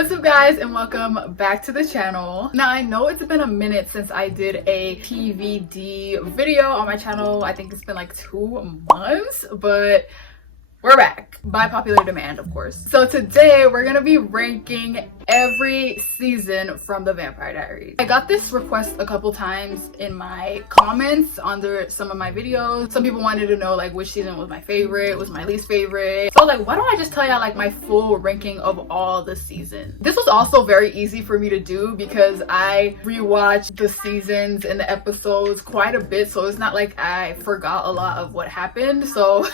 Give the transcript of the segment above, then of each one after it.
What's up guys, and welcome back to the channel. Now I know it's been a minute since I did a TVD video on my channel. I think it's been like 2 months, but we're back by popular demand, of course. So today we're gonna be ranking every season from the Vampire Diaries. I got this request a couple times in my comments under some of my videos. Some people wanted to know like which season was my favorite, was my least favorite. So I was like, why don't I just tell y'all like my full ranking of all the seasons? This was also very easy for me to do because I rewatched the seasons and the episodes quite a bit, so it's not like I forgot a lot of what happened. So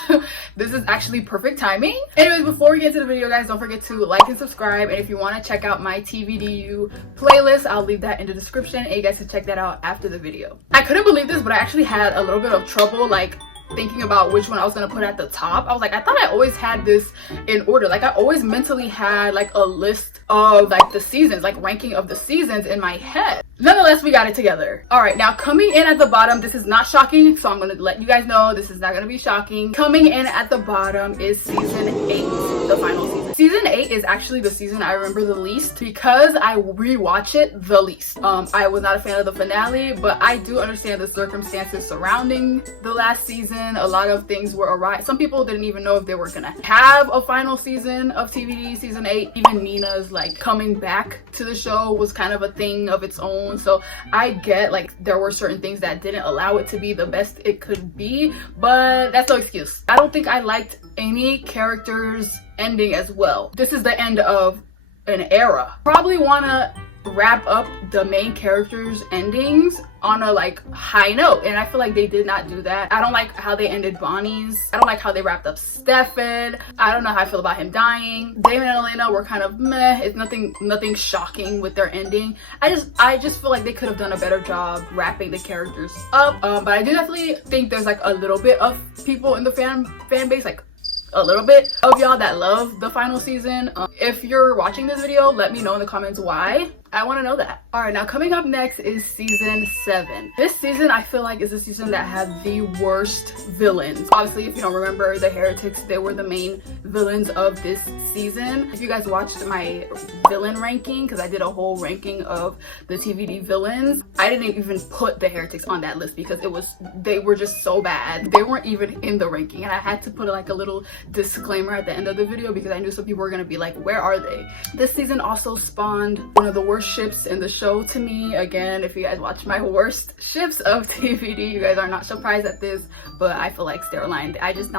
this is actually perfect timing. Anyways, before we get to the video guys, don't forget to like and subscribe, and if you want to check out my TVDU playlist, I'll leave that in the description and you guys can check that out after the video. I couldn't believe this, but I actually had a little bit of trouble like thinking about which one I was gonna put at the top. I was like, I thought I always had this in order. Like I always mentally had like a list of like the seasons, like ranking of the seasons in my head. Nonetheless, we got it together. All right, now coming in at the bottom, this is not shocking, so I'm gonna let you guys know this is not gonna be shocking. Coming in at the bottom is season 8, the final season. Season 8 is actually the season I remember the least because I rewatch it the least. I was not a fan of the finale, but I do understand the circumstances surrounding the last season. A lot of things were awry. Some people didn't even know if they were gonna have a final season of TVD, season 8. Even Nina's like coming back to the show was kind of a thing of its own. So I get like there were certain things that didn't allow it to be the best it could be, but that's no excuse. I don't think I liked any characters ending as well. This is the end of an era. Probably wanna wrap up the main characters endings on a like high note, and I feel like they did not do that. I don't like how they ended Bonnie's. I don't like how they wrapped up Stefan. I don't know how I feel about him dying. Damon and Elena were kind of meh. It's nothing shocking with their ending. I just feel like they could have done a better job wrapping the characters up, but I do definitely think there's like a little bit of people in the fan base, like a little bit of y'all that love the final season. If you're watching this video, let me know in the comments why. I want to know that. All right, now coming up next is season 7. This season I feel like is a season that had the worst villains. Obviously, if you don't remember, the heretics, they were the main villains of this season. If you guys watched my villain ranking, because I did a whole ranking of the TVD villains, I didn't even put the heretics on that list because they were just so bad. They weren't even in the ranking, and I had to put like a little disclaimer at the end of the video because I knew some people were gonna be like, where are they? This season also spawned one of the worst ships in the show to me. Again, if you guys watch my worst ships of TVD, you guys are not surprised at this, but I feel like Steroline, I did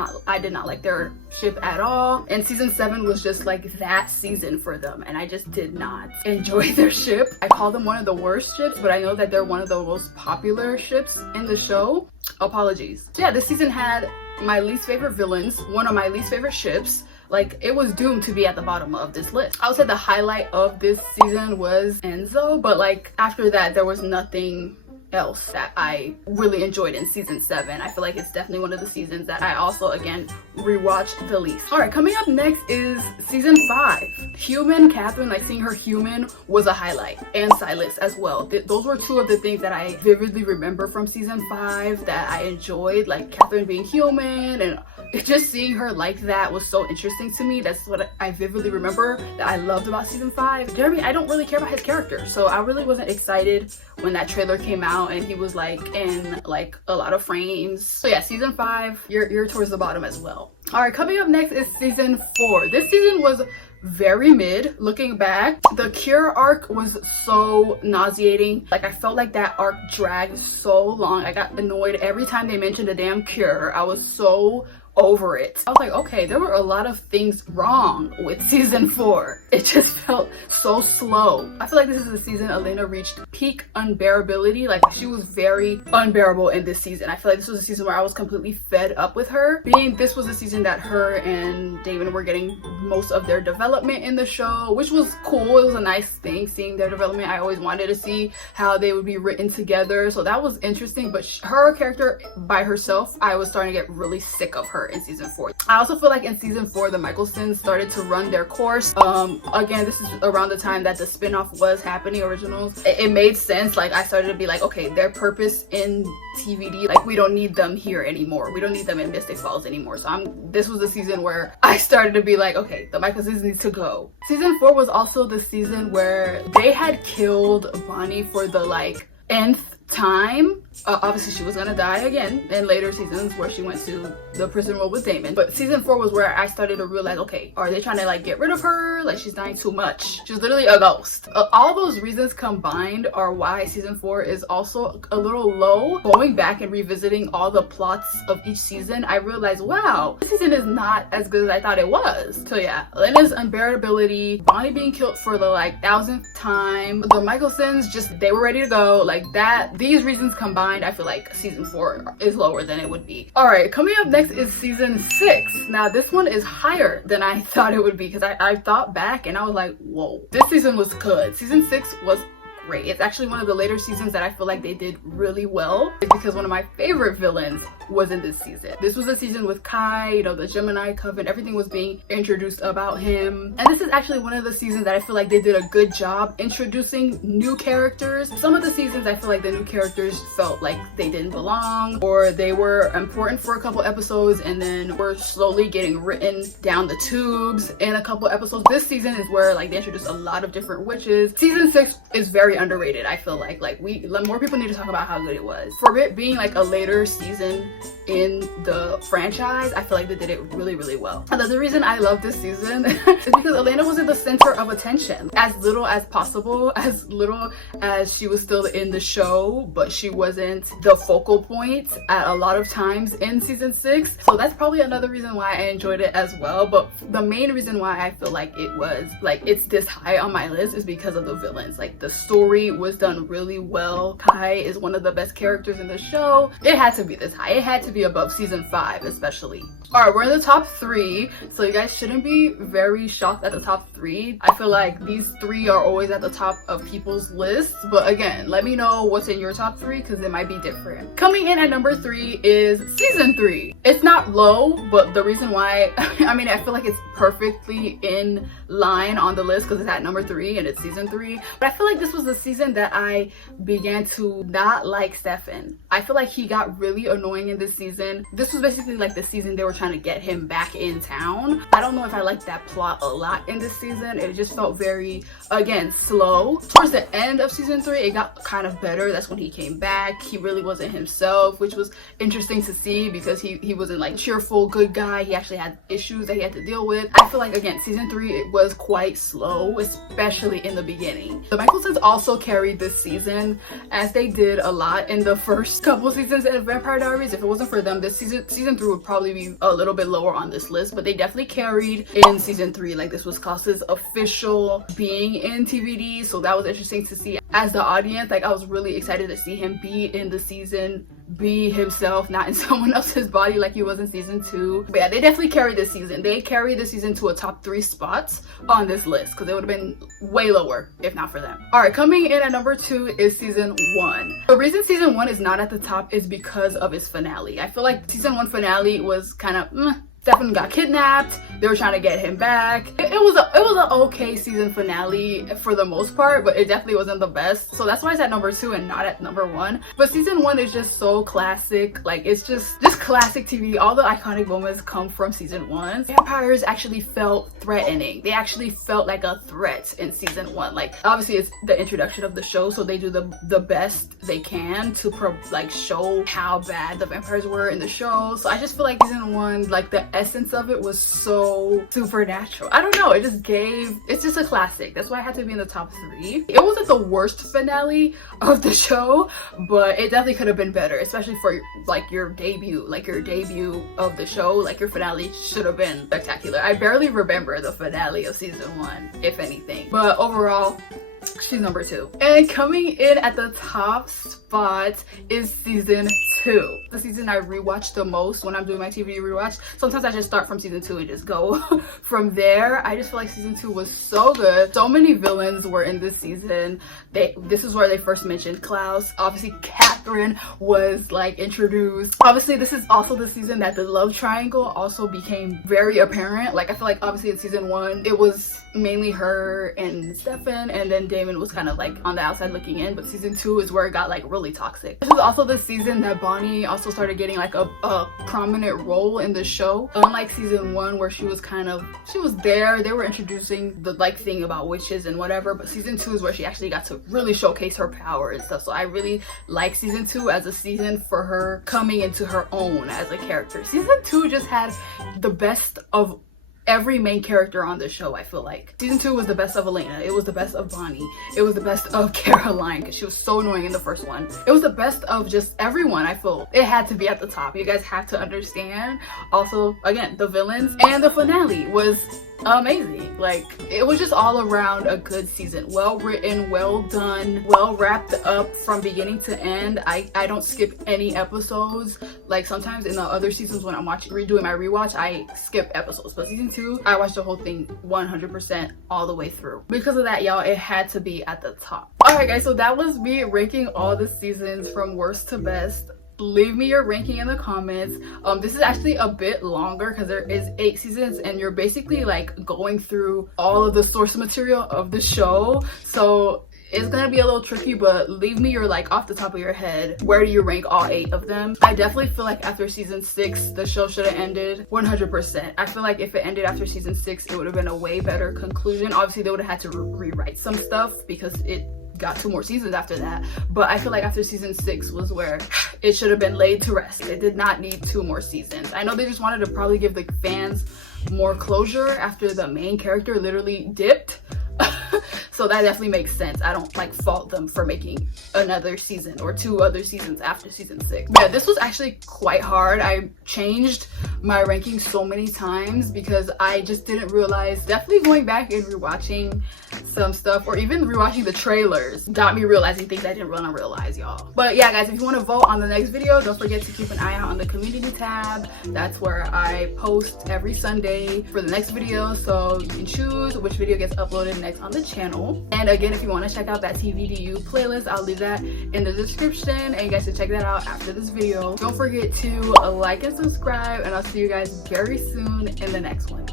not like their ship at all, and season 7 was just like that season for them, and I just did not enjoy their ship. I call them one of the worst ships, but I know that they're one of the most popular ships in the show. Apologies. So yeah, this season had my least favorite villains, one of my least favorite ships. Like, it was doomed to be at the bottom of this list. I would say the highlight of this season was Enzo, but like after that there was nothing else that I really enjoyed in season 7. I feel like it's definitely one of the seasons that I also again rewatched the least. All right, coming up next is season 5. Human Catherine, like seeing her human was a highlight, and Silas as well. Those were two of the things that I vividly remember from season 5 that I enjoyed, like Catherine being human, and just seeing her like that was so interesting to me. That's what I vividly remember that I loved about season 5. Jeremy, I don't really care about his character, so I really wasn't excited when that trailer came out and he was like in like a lot of frames. So yeah, season 5, you're towards the bottom as well. All right, coming up next is season 4. This season was very mid. Looking back, the Cure arc was so nauseating. Like I felt like that arc dragged so long. I got annoyed every time they mentioned the damn Cure. I was so over it. I was like, okay, there were a lot of things wrong with season 4. It just felt so slow. I feel like this is the season Elena reached peak unbearability. Like she was very unbearable in this season. I feel like this was a season where I was completely fed up with her. This was a season that her and Damon were getting most of their development in the show, which was cool. It was a nice thing seeing their development. I always wanted to see how they would be written together, so that was interesting. But her character by herself, I was starting to get really sick of her were in season 4. I also feel like in season 4 the Michaelsons started to run their course. Again, this is around the time that the spin-off was happening, originals. It made sense. Like, I started to be like, okay, their purpose in TVD, like, we don't need them here anymore. We don't need them in Mystic Falls anymore. So this was the season where I started to be like, okay, the Michaelsons needs to go. Season 4 was also the season where they had killed Bonnie for the like nth time. Obviously she was gonna die again in later seasons where she went to the prison world with Damon, but season 4 was where I started to realize, okay, are they trying to like get rid of her? Like, she's dying too much. She's literally a ghost. All those reasons combined are why season 4 is also a little low. Going back and revisiting all the plots of each season, I realized, wow, this season is not as good as I thought it was. So yeah, Elena's unbearability, Bonnie being killed for the like 1000th time, the Michaelsons just, they were ready to go. Like that, these reasons combined, I feel like season 4 is lower than it would be. All right, coming up next is season 6. Now this one is higher than I thought it would be, because I thought back and I was like, whoa, this season was good. Season 6 was great. It's actually one of the later seasons that I feel like they did really well. It's because one of my favorite villains was in this season. This was a season with Kai, you know, the Gemini Coven, everything was being introduced about him. And this is actually one of the seasons that I feel like they did a good job introducing new characters. Some of the seasons I feel like the new characters felt like they didn't belong, or they were important for a couple episodes and then were slowly getting written down the tubes in a couple episodes. This season is where like they introduced a lot of different witches. Season 6 is very underrated. I feel like more people need to talk about how good it was. For it being like a later season in the franchise, I feel like they did it really, really well. And the reason I love this season is because Elena was in the center of attention. As little as possible, as little as she was still in the show, but she wasn't the focal point at a lot of times in season 6. So that's probably another reason why I enjoyed it as well. But the main reason why I feel like it was like it's this high on my list is because of the villains. Like, the story was done really well. Kai is one of the best characters in the show. It had to be this high. It had to be above season 5 especially. All right, we're in the top 3, so you guys shouldn't be very shocked at the top 3. I feel like these 3 are always at the top of people's lists, but again, let me know what's in your top 3 because it might be different. Coming in at number 3 is season 3. It's not low, but the reason why, I mean, I feel like it's perfectly in line on the list because it's at number 3 and it's season 3. But I feel like this was the season that I began to not like Stefan. I feel like he got really annoying in this season. This was basically like the season they were trying to get him back in town. I don't know if I liked that plot a lot in this season. It just felt very, again, slow. Towards the end of season 3, it got kind of better. That's when he came back. He really wasn't himself, which was interesting to see because he wasn't like cheerful, good guy. He actually had issues that he had to deal with. I feel like, again, season 3, it was quite slow, especially in the beginning. The Michaelsons also carried this season, as they did a lot in the first couple seasons of Vampire Diaries. If it wasn't for them, this season 3 would probably be a little bit lower on this list, but they definitely carried in season 3. Like, this was Klaus's official being in TVD, so that was interesting to see. As the audience, like, I was really excited to see him be in the season, be himself, not in someone else's body like he was in season 2. But yeah, they definitely carried this season. They carried this season to a top 3 spots on this list because it would have been way lower if not for them. All right, coming in at number 2 is season 1. The reason season 1 is not at the top is because of its finale. I feel like season 1 finale was kind of Stefan got kidnapped. They were trying to get him back. It was an okay season finale for the most part, but it definitely wasn't the best. So that's why it's at number 2 and not at number 1. But season 1 is just so classic. Like, it's just classic TV. All the iconic moments come from season 1. Vampires actually felt threatening. They actually felt like a threat in season 1. Like, obviously it's the introduction of the show, so they do the best they can to like show how bad the vampires were in the show. So I just feel like season 1, like, the essence of it was so supernatural. I don't know, it's just a classic. That's why it had to be in the top 3. It wasn't the worst finale of the show, but it definitely could have been better, especially for like your debut of the show. Like, your finale should have been spectacular. I barely remember the finale of season 1, if anything, but overall she's number 2. And coming in at the top spot is season 2. 2. The season I rewatch the most when I'm doing my TV rewatch. Sometimes I just start from season 2 and just go from there. I just feel like season 2 was so good. So many villains were in this season. This is where they first mentioned Klaus. Obviously Catherine was like introduced. Obviously this is also the season that the love triangle also became very apparent. Like I feel like obviously in season 1 it was mainly her and Stefan, and then Damon was kind of like on the outside looking in, but season 2 is where it got like really toxic. This is also the season that Bonnie also started getting like a prominent role in the show, unlike season 1 where she was there. They were introducing the like thing about witches and whatever, but season 2 is where she actually got to really showcase her power and stuff. So I really like season 2 as a season for her coming into her own as a character. Season 2 just had the best of every main character on the show. I feel like season 2 was the best of Elena, it was the best of Bonnie, it was the best of Caroline because she was so annoying in the first one. It was the best of just everyone. I feel it had to be at the top. You guys have to understand. Also, again, the villains, and the finale was amazing. Like it was just all around a good season. Well written, well done, well wrapped up from beginning to end. I don't skip any episodes. Like sometimes in the other seasons when I'm redoing my rewatch, I skip episodes, but season 2 I watched the whole thing 100% all the way through. Because of that, y'all, it had to be at the top. All right guys, so that was me ranking all the seasons from worst to best. Leave me your ranking in the comments. This is actually a bit longer because there is 8 seasons and you're basically like going through all of the source material of the show, so it's gonna be a little tricky, but leave me your like off the top of your head, where do you rank all 8 of them? I definitely feel like after season 6 the show should have ended 100%. I feel like if it ended after season 6 it would have been a way better conclusion. Obviously they would have had to rewrite some stuff because it got 2 more seasons after that, but I feel like after season 6 was where it should have been laid to rest. It did not need 2 more seasons. I know they just wanted to probably give the fans more closure after the main character literally dipped. So that definitely makes sense. I don't like fault them for making another season or 2 other seasons after season 6. Yeah, this was actually quite hard. I changed my ranking so many times because I just didn't realize. Definitely going back and rewatching some stuff, or even rewatching the trailers, got me realizing things I didn't want to realize, y'all. But yeah guys, if you want to vote on the next video, don't forget to keep an eye out on the community tab. That's where I post every Sunday for the next video, so you can choose which video gets uploaded next on the channel. And again, if you want to check out that TVDU playlist, I'll leave that in the description and you guys should check that out after this video. Don't forget to like and subscribe, and I'll see you guys very soon in the next one.